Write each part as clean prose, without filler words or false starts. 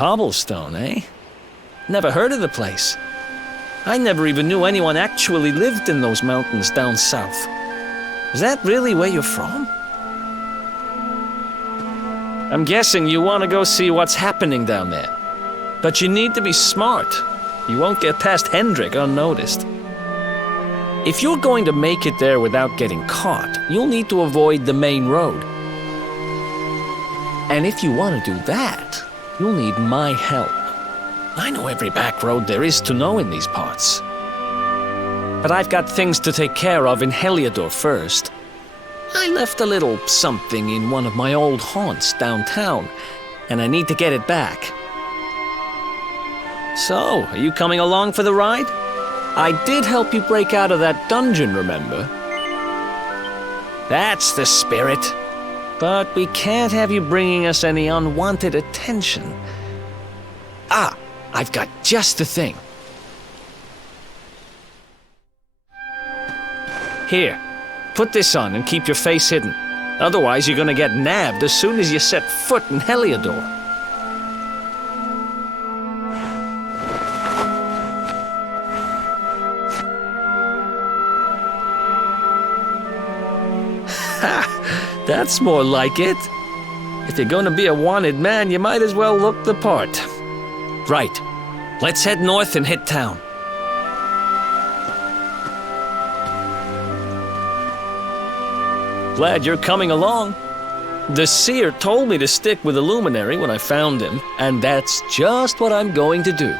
Cobblestone, eh? Never heard of the place. I never even knew anyone actually lived in those mountains down south. Is that really where you're from? I'm guessing you want to go see what's happening down there. But you need to be smart. You won't get past Hendrik unnoticed. If you're going to make it there without getting caught, you'll need to avoid the main road. And if you want to do that, you'll need my help. I know every back road there is to know in these parts. But I've got things to take care of in Heliodor first. I left a little something in one of my old haunts downtown, and I need to get it back. So, are you coming along for the ride? I did help you break out of that dungeon, remember? That's the spirit. But we can't have you bringing us any unwanted attention. Ah, I've got just the thing. Here, put this on and keep your face hidden. Otherwise, you're gonna get nabbed as soon as you set foot in Heliodor. Ha! That's more like it. If you're gonna be a wanted man, you might as well look the part. Right. Let's head north and hit town. Glad you're coming along. The seer told me to stick with the luminary when I found him, and that's just what I'm going to do.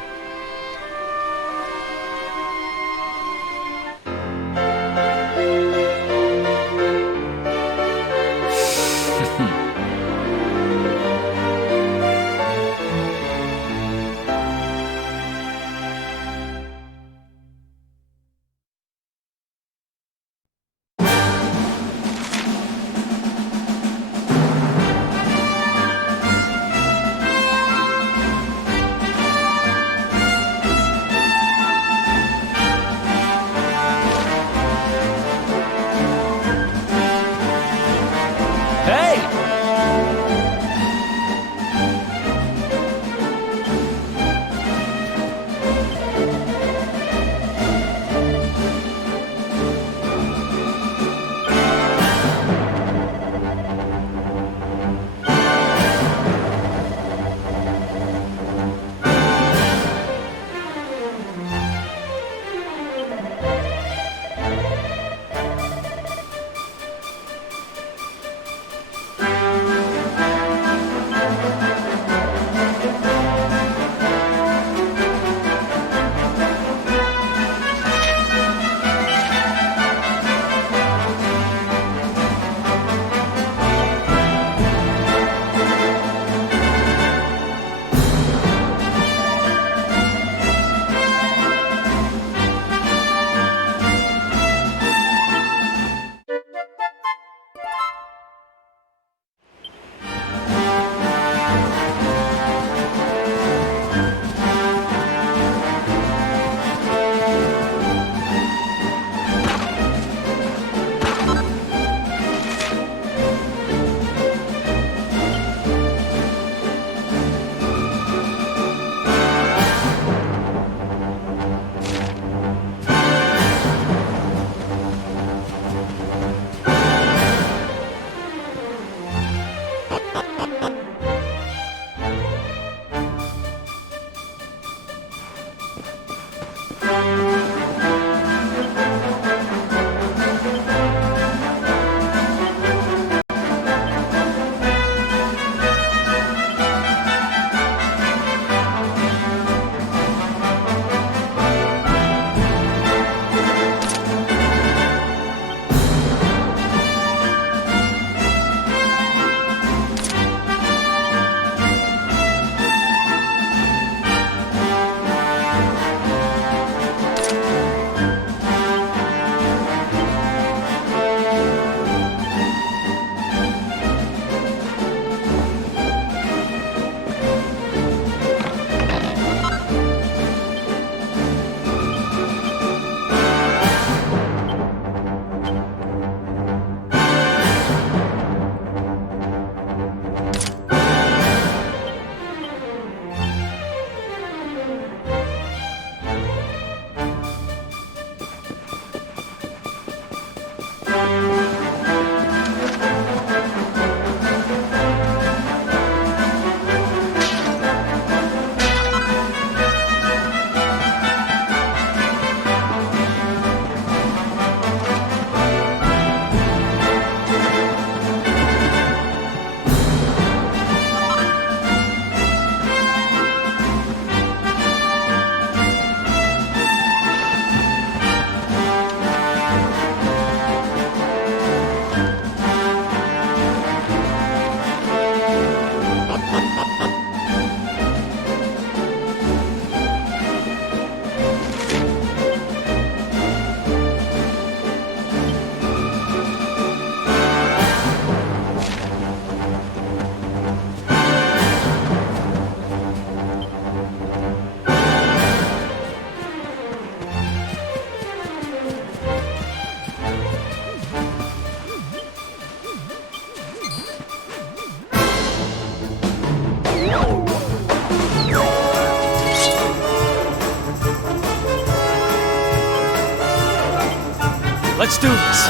Let's do this.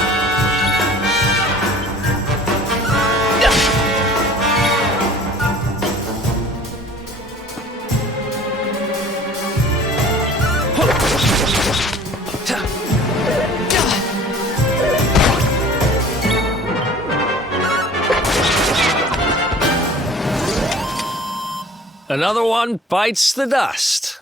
Another one bites the dust.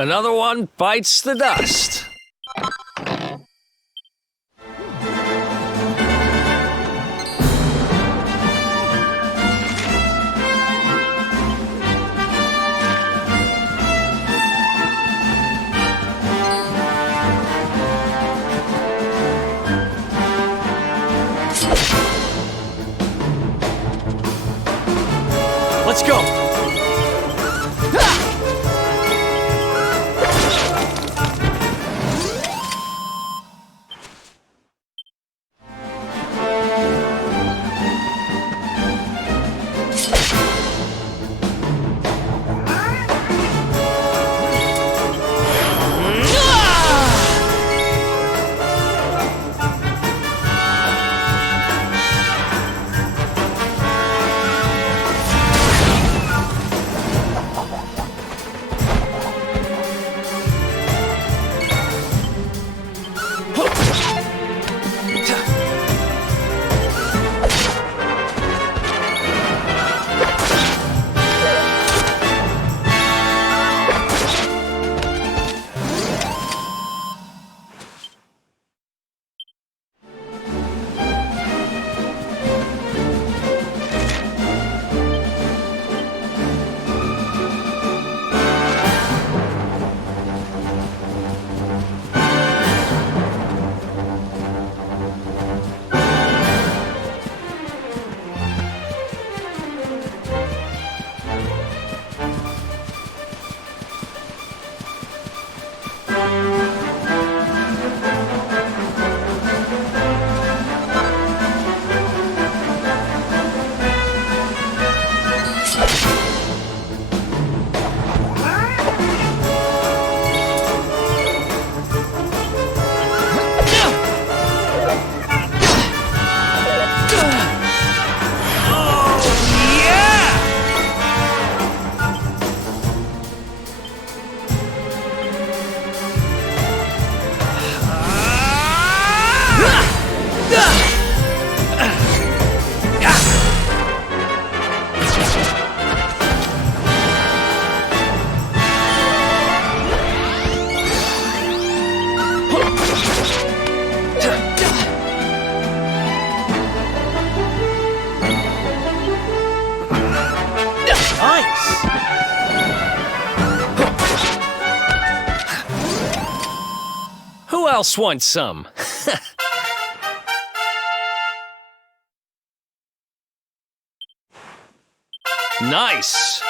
Another one bites the dust. Let's go. Who else wants some? Nice!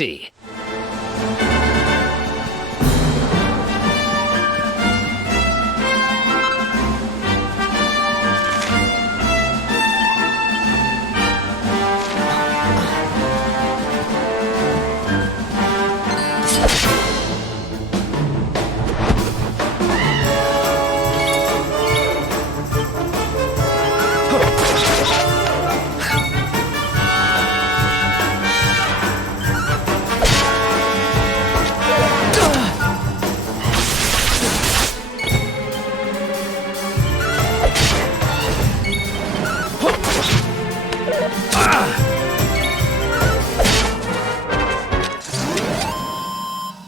easy.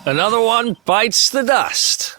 Another one bites the dust.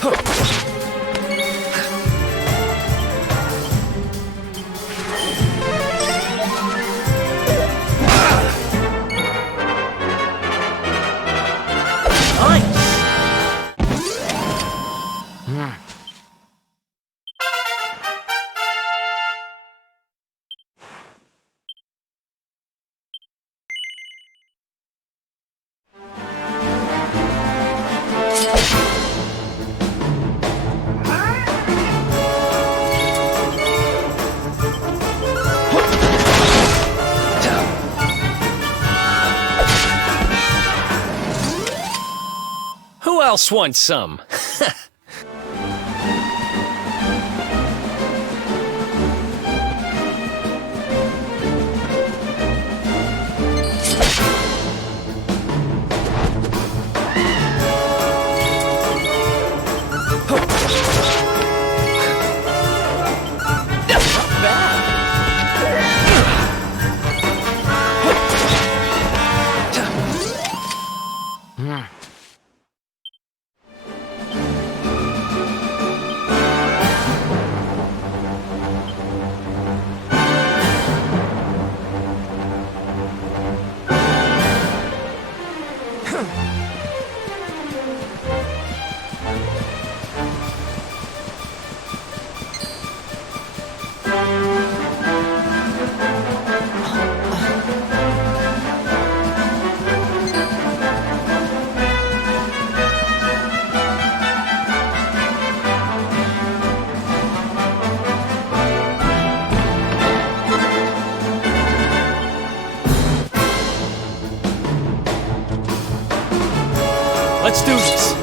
Who else wants some? Let's do this.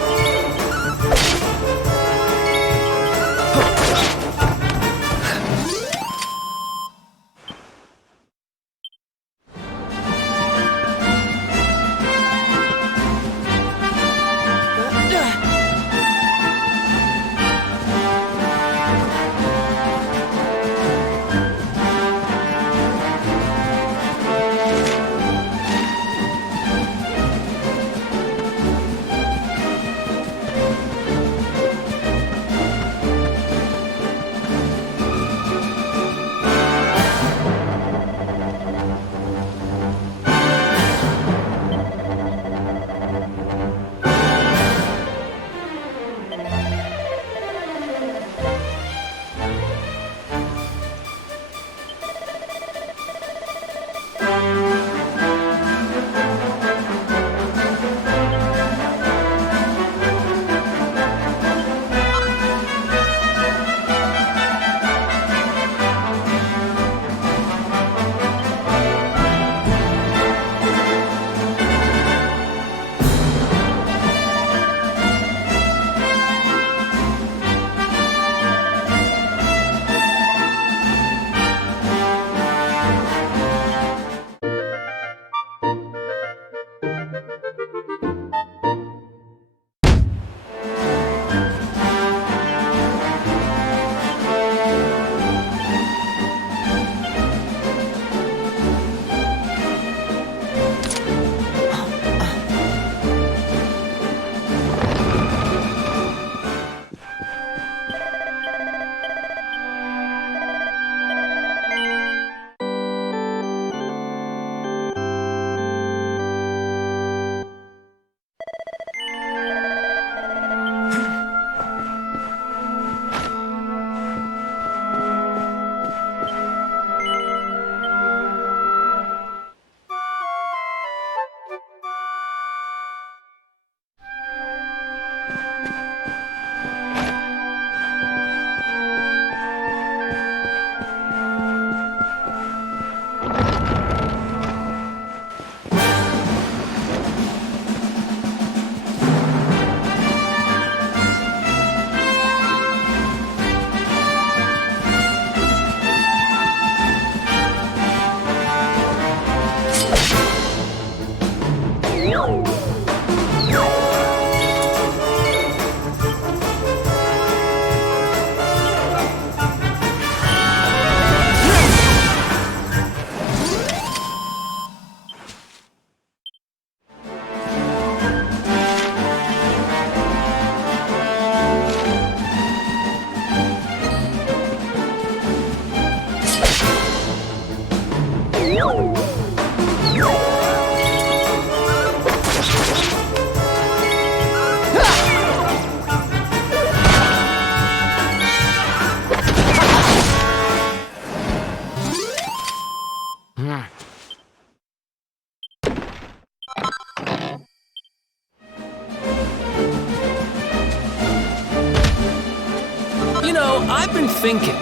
I've been thinking.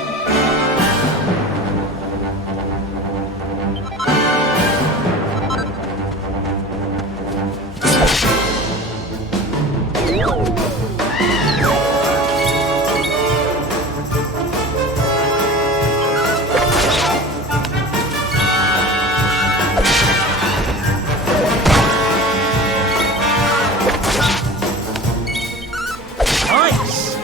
Nice!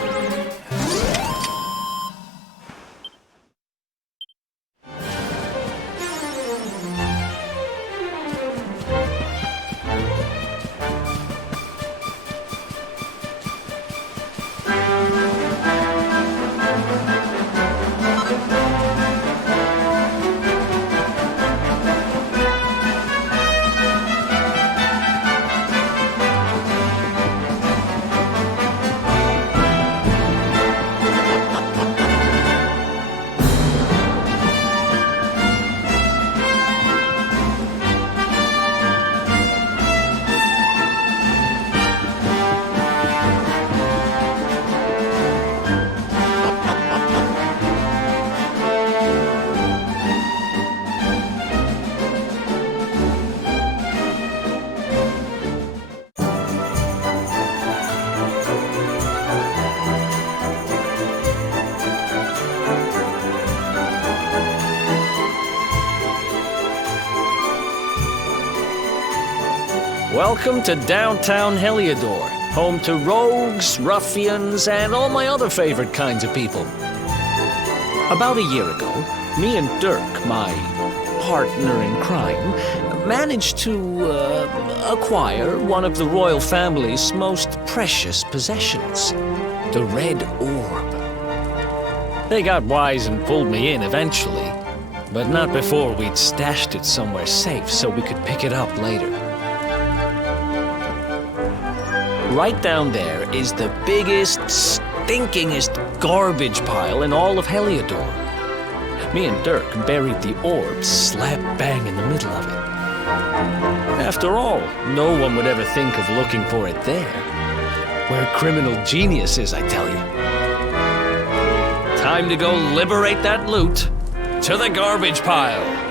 Welcome to downtown Heliodor, home to rogues, ruffians, and all my other favorite kinds of people. About a year ago, me and Dirk, my partner in crime, managed to acquire one of the royal family's most precious possessions, the Red Orb. They got wise and pulled me in eventually, but not before we'd stashed it somewhere safe so we could pick it up later. Right down there is the biggest, stinkingest garbage pile in all of Heliodor. Me and Dirk buried the orb slap bang in the middle of it. After all, no one would ever think of looking for it there. We're criminal geniuses, I tell you. Time to go liberate that loot. To the garbage pile.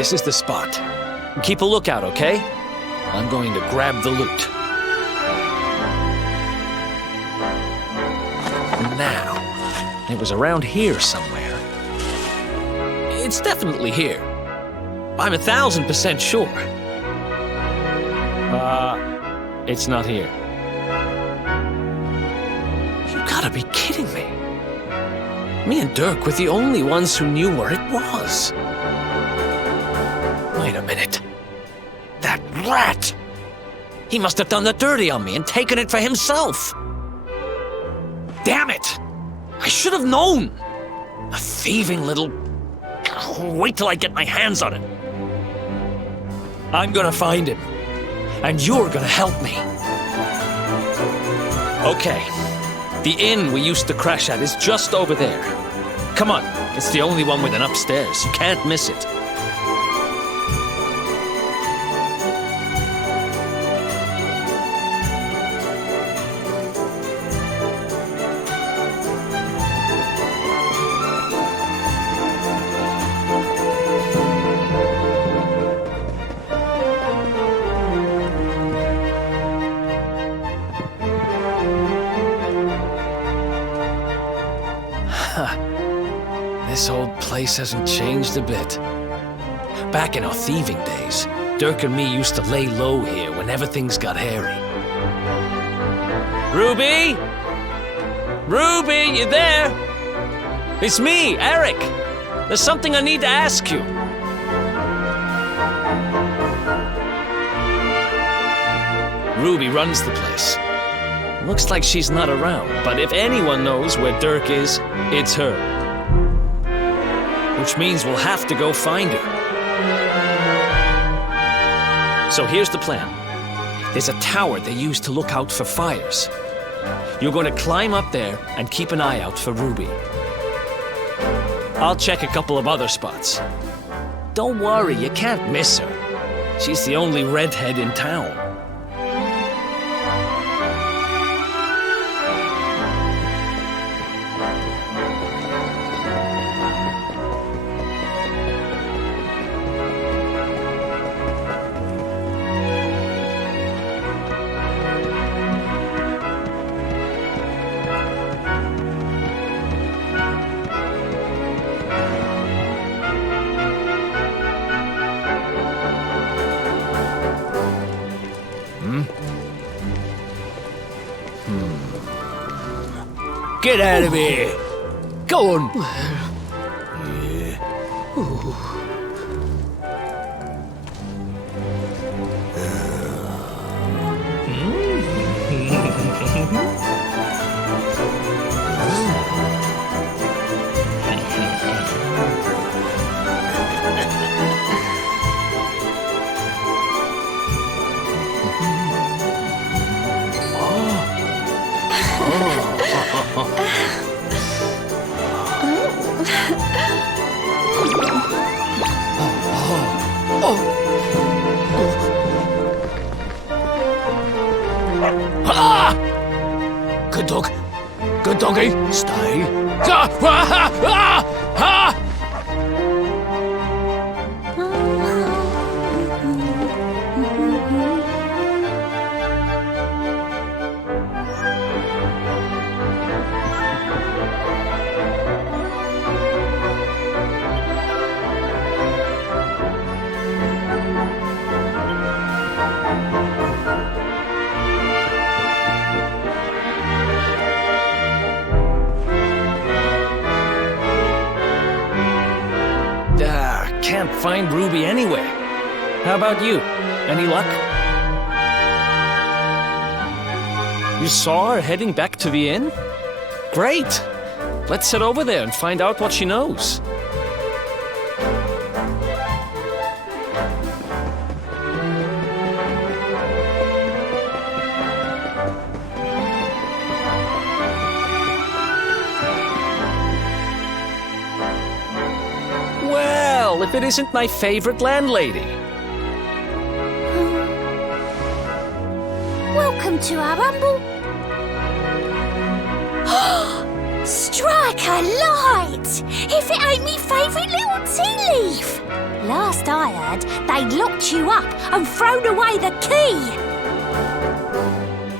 this is the spot. Keep a lookout, okay? I'm going to grab the loot. Now, it was around here somewhere. It's definitely here. I'm 1,000% sure. It's not here. You gotta be kidding me. Me and Dirk were the only ones who knew where it was. Wait a minute. That rat! He must have done the dirty on me and taken it for himself. Damn it! I should have known! A thieving little... Wait till I get my hands on him. I'm gonna find him. And you're gonna help me. Okay. The inn we used to crash at is just over there. Come on, it's the only one with an upstairs. You can't miss it. This old place hasn't changed a bit. Back in our thieving days, Dirk and me used to lay low here whenever things got hairy. Ruby? Ruby, you there? It's me, Eric. There's something I need to ask you. Ruby runs the place. Looks like she's not around, but if anyone knows where Dirk is, it's her. Which means we'll have to go find her. So here's the plan. There's a tower they use to look out for fires. You're going to climb up there and keep an eye out for Ruby. I'll check a couple of other spots. Don't worry, you can't miss her. She's the only redhead in town. Get out of here! Go on! Good dog. Good doggy. Stay. Can't find Ruby anywhere. How about you? Any luck? You saw her heading back to the inn? Great! Let's head over there and find out what she knows. If it isn't my favorite landlady. Welcome to our humble... Strike a light! If it ain't me favourite little tea leaf! Last I heard, they'd locked you up and thrown away the key.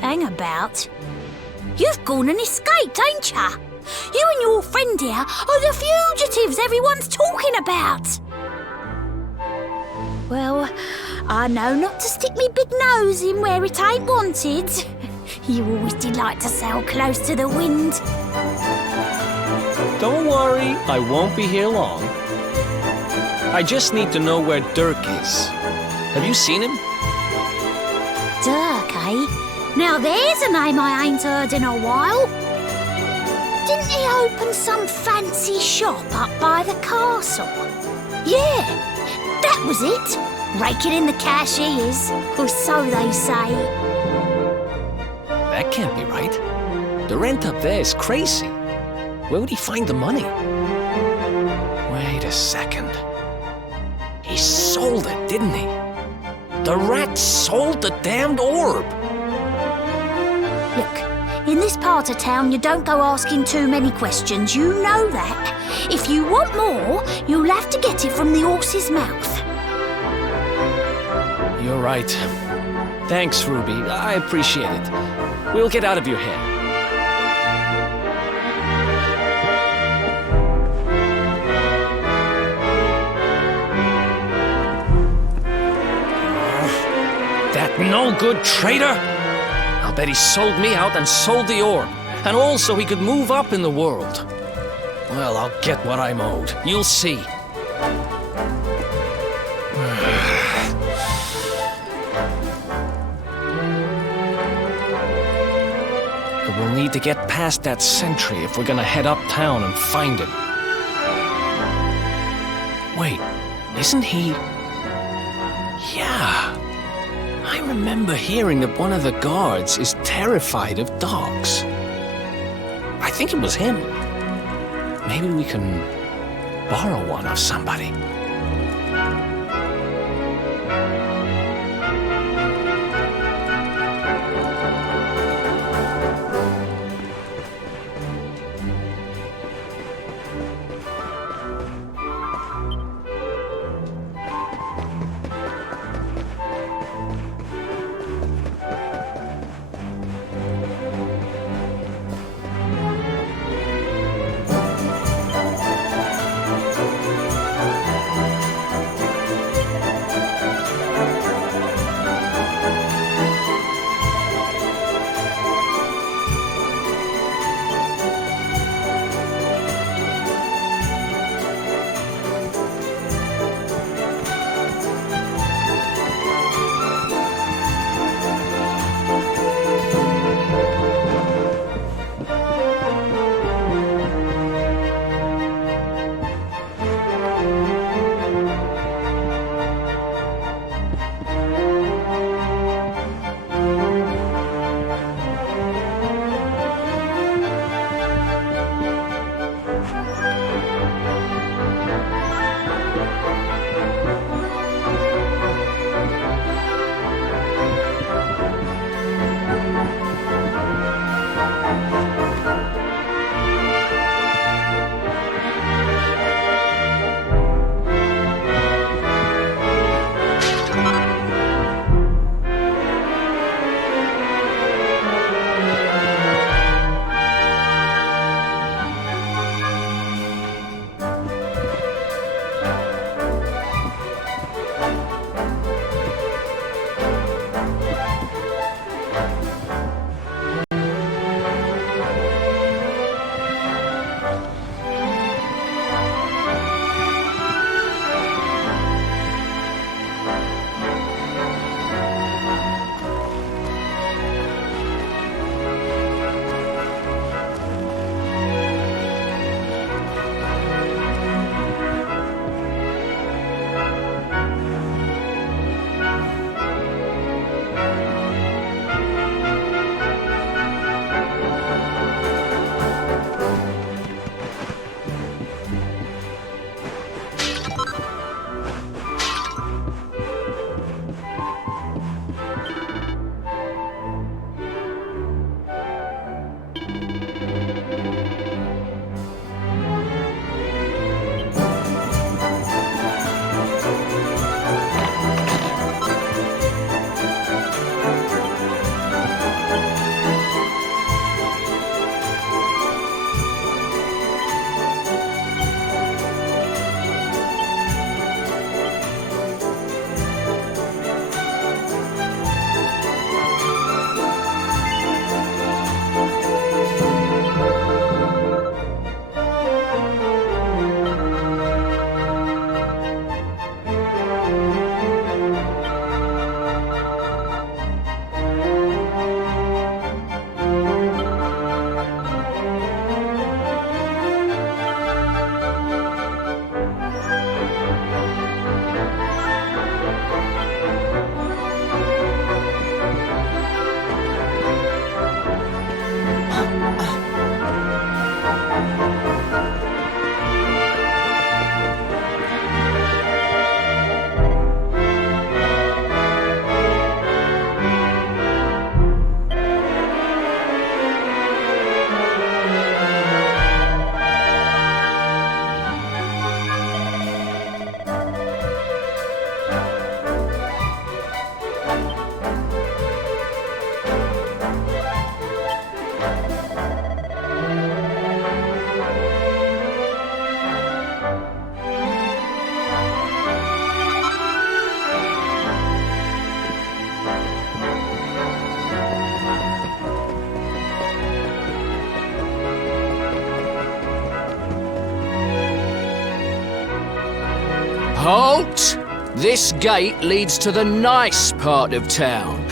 Hang about. You've gone and escaped, ain't ya? You and your friend here are the fugitives everyone's talking about. Well, I know not to stick me big nose in where it ain't wanted. You always did like to sail close to the wind. Don't worry, I won't be here long. I just need to know where Dirk is. Have you seen him? Dirk, eh? Now there's a name I ain't heard in a while. Didn't he open some fancy shop up by the castle? Yeah, that was it. Raking in the cash he is, or so they say. That can't be right. The rent up there is crazy. Where would he find the money? Wait a second. He sold it, didn't he? The rat sold the damned orb. Look, in this part of town, you don't go asking too many questions. You know that. If you want more, you'll have to get it from the horse's mouth. You're right. Thanks, Ruby. I appreciate it. We'll get out of your hair. That no-good traitor! I'll bet he sold me out and sold the orb. And also he could move up in the world. Well, I'll get what I'm owed. You'll see. But we'll need to get past that sentry if we're gonna head uptown and find him. Wait, isn't he... Yeah. I remember hearing that one of the guards is terrified of dogs. I think it was him. Maybe we can borrow one of somebody. Halt! This gate leads to the nice part of town.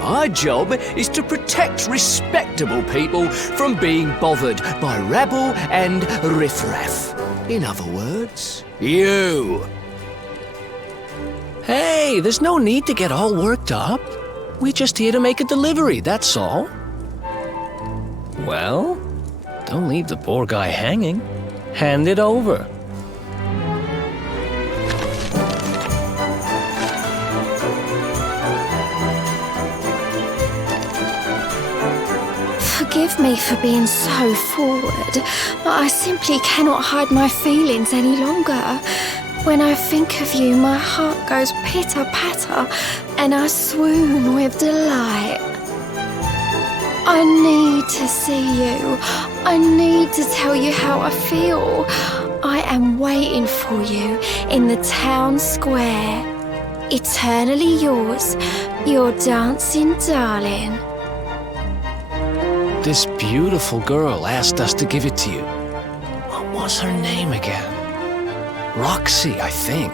My job is to protect respectable people from being bothered by rabble and riffraff. In other words, you. Hey, there's no need to get all worked up. We're just here to make a delivery, that's all. Well, don't leave the poor guy hanging. Hand it over. Forgive me for being so forward, but I simply cannot hide my feelings any longer. When I think of you, my heart goes pitter-patter and I swoon with delight. I need to see you. I need to tell you how I feel. I am waiting for you in the town square. Eternally yours, your dancing darling. This beautiful girl asked us to give it to you. What was her name again? Roxy, I think.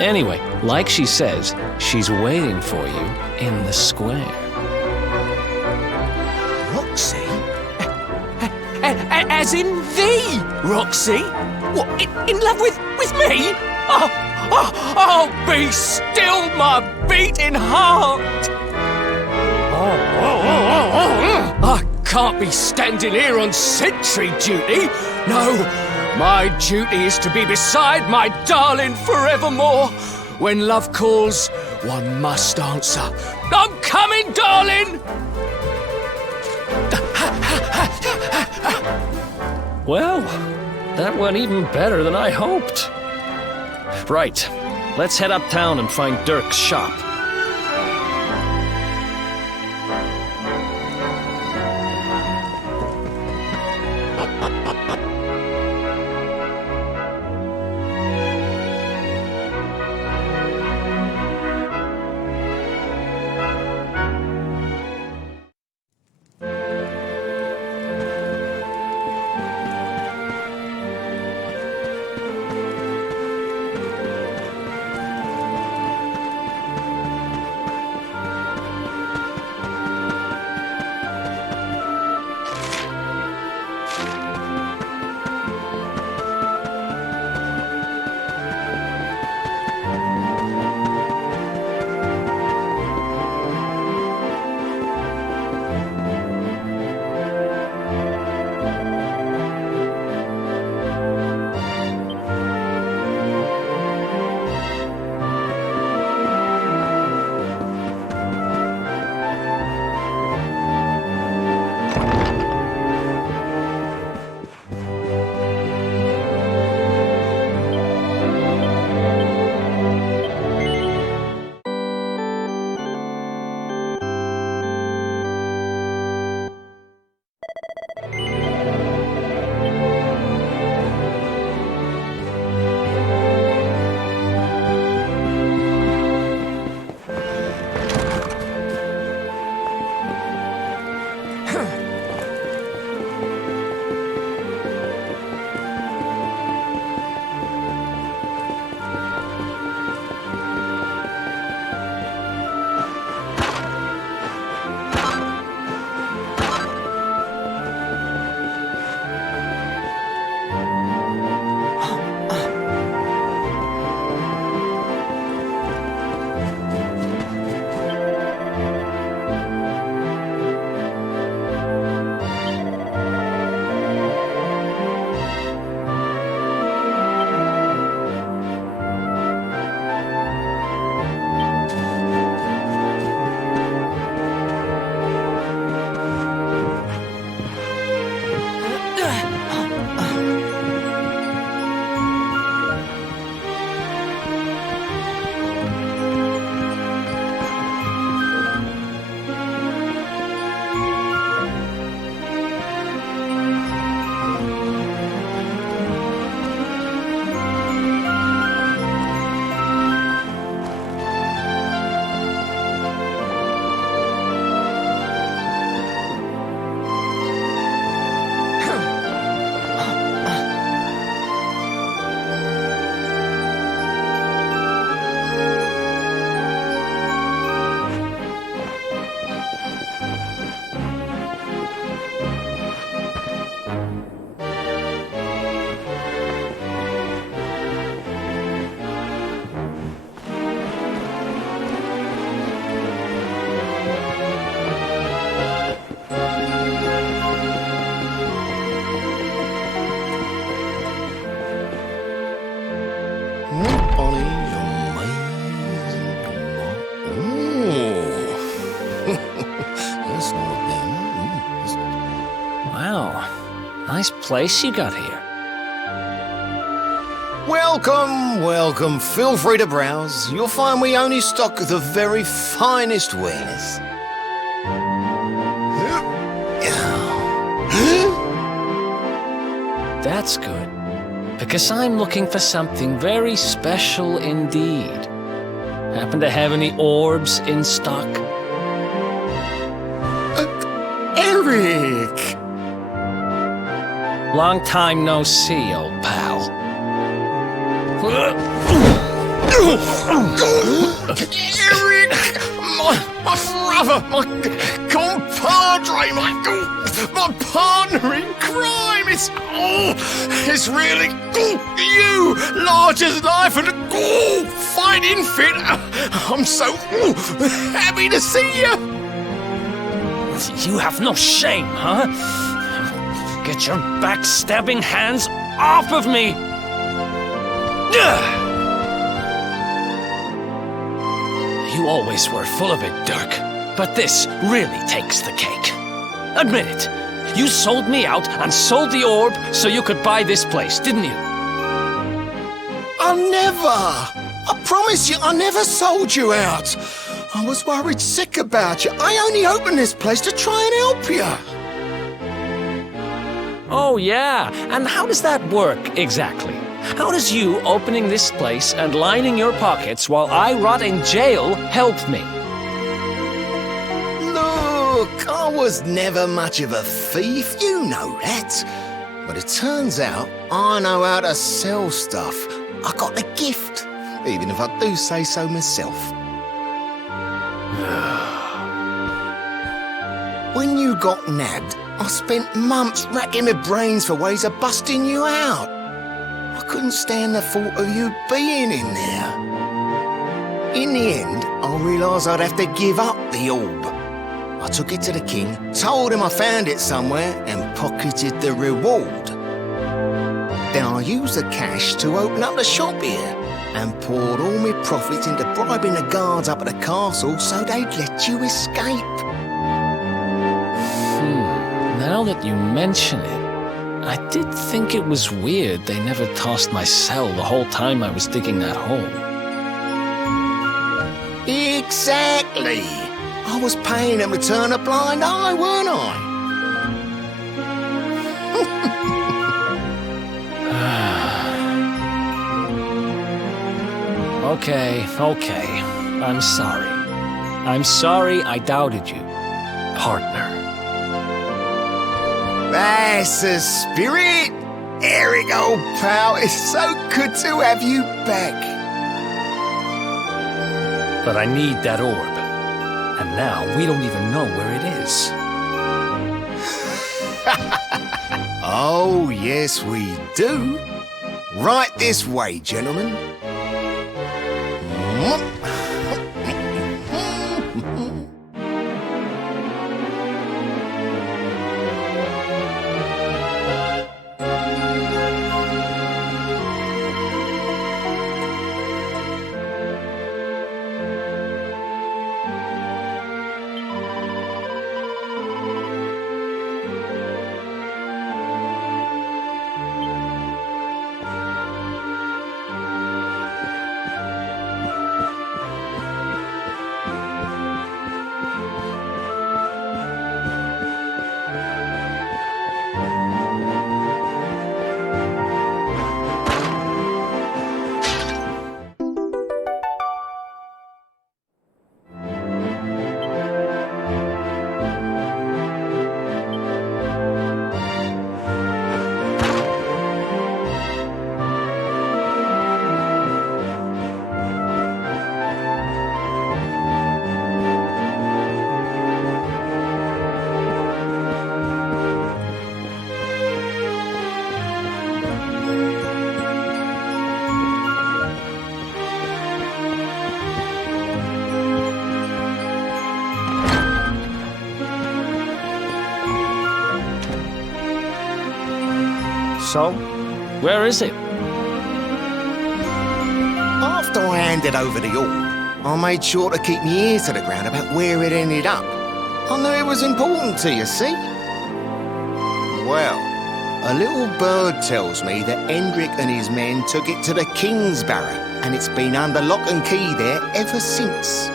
Anyway, like she says, she's waiting for you in the square. Roxy? As in the Roxy? What, in love with me? Oh, be still, my beating heart! I can't be standing here on sentry duty. No, my duty is to be beside my darling forevermore. When love calls, one must answer. I'm coming, darling! Well, that went even better than I hoped. Right, let's head uptown and find Dirk's shop. That's not bad. Wow, nice place you got here. Welcome, welcome. Feel free to browse. You'll find we only stock the very finest wares. That's good, because I'm looking for something very special indeed. Happen to have any orbs in stock? Eric! Long time no see, old pal. Eric! My brother! My compadre! My partner in crime! It's really you! Large as life and fighting fit! I'm so happy to see you! You have no shame, huh? Get your backstabbing hands off of me! You always were full of it, Dirk. But this really takes the cake. Admit it. You sold me out and sold the orb so you could buy this place, didn't you? I never! I promise you, I never sold you out. I was worried sick about you. I only opened this place to try and help you. Oh, yeah. And how does that work, exactly? How does you opening this place and lining your pockets while I rot in jail help me? Look, I was never much of a thief, you know that. But it turns out I know how to sell stuff. I got the gift, even if I do say so myself. When you got nabbed, I spent months racking my brains for ways of busting you out. I couldn't stand the thought of you being in there. In the end, I realised I'd have to give up the orb. I took it to the king, told him I found it somewhere, and pocketed the reward. Then I used the cash to open up the shop here, and poured all my profits into bribing the guards up at the castle so they'd let you escape. Now that you mention it, I did think it was weird they never tossed my cell the whole time I was digging that hole. Exactly! I was paying them to turn a blind eye, weren't I? Okay. I'm sorry. I'm sorry I doubted you, partner. That's the spirit! Eric, old pal, it's so good to have you back. But I need that orb. And now we don't even know where it is. Oh, yes, we do. Right this way, gentlemen. So, where is it? After I handed over the orb, I made sure to keep my ears to the ground about where it ended up. I knew it was important to you, see? Well, a little bird tells me that Hendrik and his men took it to the King's Barrow, and it's been under lock and key there ever since.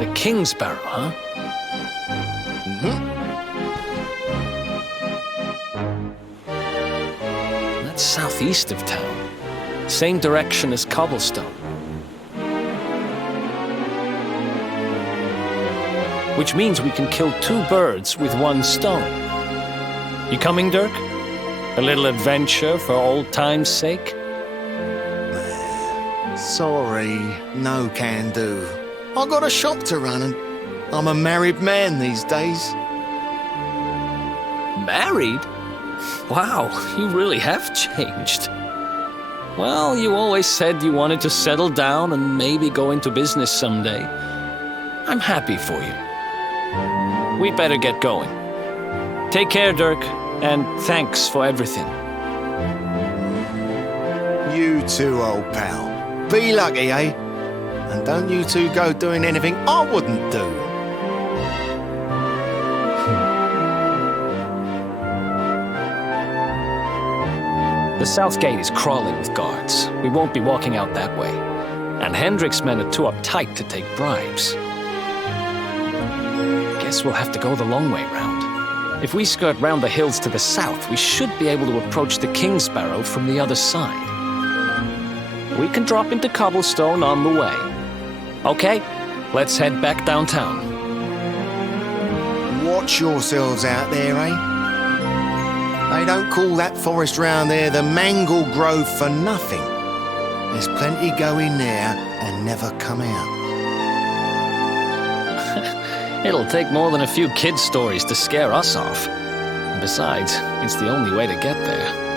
The King's Barrow, huh? That's southeast of town. Same direction as Cobblestone. Which means we can kill two birds with one stone. You coming, Dirk? A little adventure for old time's sake? Sorry, no can do. I got a shop to run and I'm a married man these days. Married? Wow, you really have changed. Well, you always said you wanted to settle down and maybe go into business someday. I'm happy for you. We better get going. Take care, Dirk, and thanks for everything. You too, old pal. Be lucky, eh? And don't you two go doing anything I wouldn't do. The south gate is crawling with guards. We won't be walking out that way. And Hendrik's men are too uptight to take bribes. Guess we'll have to go the long way round. If we skirt round the hills to the south, we should be able to approach the King's Barrow from the other side. We can drop into Cobblestone on the way. Okay, let's head back downtown. Watch yourselves out there, eh? They don't call that forest round there the Mangle Grove for nothing. There's plenty go in there and never come out. It'll take more than a few kids' stories to scare us off. Besides, it's the only way to get there.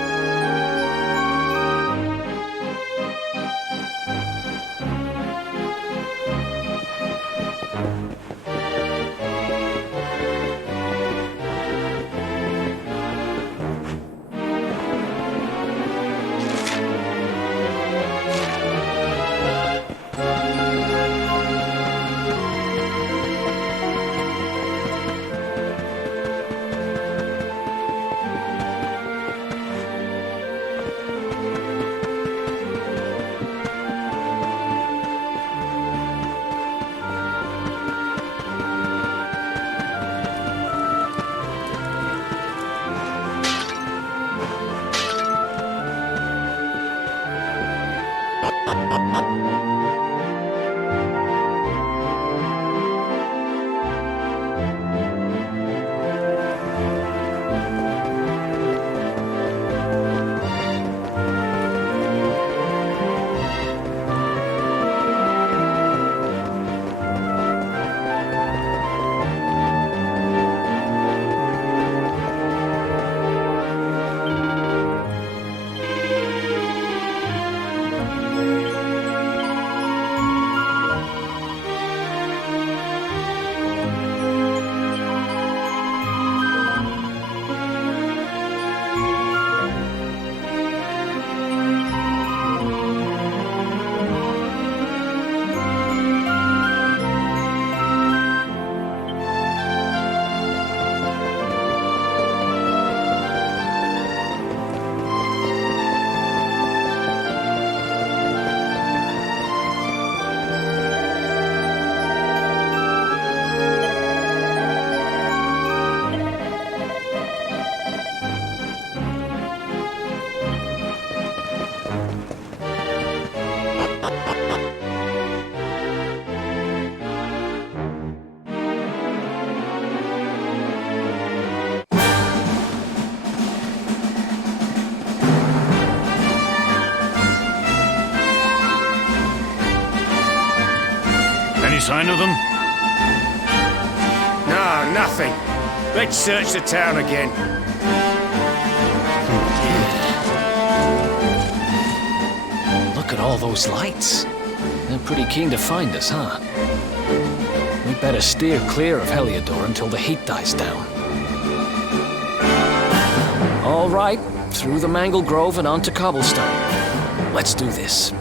Any sign of them? No, nothing. Let's search the town again. Look at all those lights. They're pretty keen to find us, huh? We better steer clear of Heliodor until the heat dies down. All right, through the Mangle Grove and onto Cobblestone. Let's do this.